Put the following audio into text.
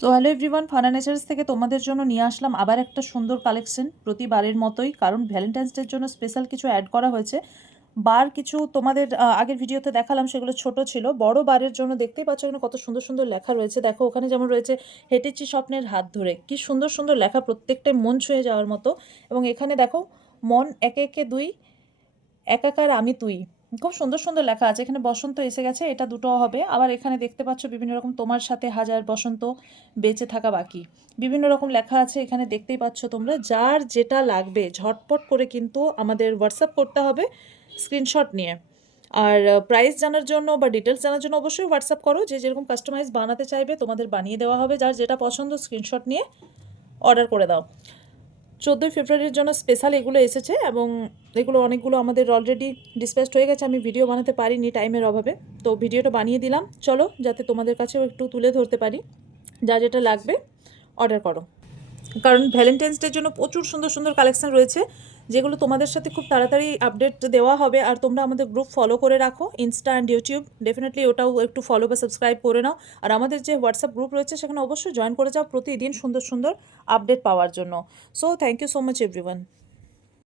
So hello everyone, ফানা nature's থেকে তোমাদের জন্য নিয়ে আসলাম আবার একটা সুন্দর কালেকশন প্রতিবারের মতোই, কারণ ভ্যালেন্টাইন্স ডের জন্য স্পেশাল কিছু অ্যাড করা হয়েছে। বার কিছু তোমাদের আগের ভিডিওতে দেখালাম, সেগুলো ছোট ছিল। বড় বারের জন্য দেখতেই পাচ্ছ এখানে কত সুন্দর সুন্দর লেখা রয়েছে। দেখো ওখানে যেমন রয়েছে হেঁটেছি স্বপ্নের হাত ধরে, কি সুন্দর সুন্দর লেখা, প্রত্যেকটাই মন ছুঁয়ে যাওয়ার মতো। এবং এখানে দেখো মন একে একে দুই, একাকার আমি তুই, খুব সুন্দর সুন্দর লেখা আছে। এখানে বসন্ত এসে গেছে, এটা দুটো হবে। আবার এখানে দেখতে পাচ্ছ বিভিন্ন রকম তোমার সাথে হাজার বসন্ত বেঁচে থাকা বাকি, বিভিন্ন রকম লেখা আছে এখানে দেখতেই পাচ্ছ তোমরা। যার যেটা লাগবে ঝটপট করে কিন্তু আমাদের হোয়াটসঅ্যাপ করতে হবে স্ক্রিনশট নিয়ে। আর প্রাইস জানার জন্য বা ডিটেলস জানার জন্য অবশ্যই হোয়াটসঅ্যাপ করো। যে যেরকম কাস্টমাইজ বানাতে চাইবে তোমাদের বানিয়ে দেওয়া হবে। যার যেটা পছন্দ স্ক্রিনশট নিয়ে অর্ডার করে দাও। 14ই ফেব্রুয়ারির জন্য স্পেশাল এগুলো এসেছে, এবং এগুলো অনেকগুলো আমাদের অলরেডি ডিসপ্যাচড হয়ে গেছে। আমি ভিডিও বানাতে পারিনি টাইমের অভাবে, তো ভিডিওটা বানিয়ে দিলাম চলো, যাতে তোমাদের কাছেও একটু তুলে ধরতে পারি। যা যেটা লাগবে অর্ডার করো, কারণ ভ্যালেন্টাইন্স ডের জন্য প্রচুর সুন্দর সুন্দর কালেকশন রয়েছে, যেগুলো তোমাদের সাথে খুব তাড়াতাড়ি আপডেট দেওয়া হবে। আর তোমরা আমাদের গ্রুপ ফলো করে রাখো, ইনস্টা অ্যান্ড ইউটিউব, ডেফিনেটলি ওটাও একটু ফলো বা সাবস্ক্রাইব করে নাও। আর আমাদের যে হোয়াটসঅ্যাপ গ্রুপ রয়েছে সেখানে অবশ্যই জয়েন করে যাও প্রতিদিন সুন্দর সুন্দর আপডেট পাওয়ার জন্য। So thank you so much everyone.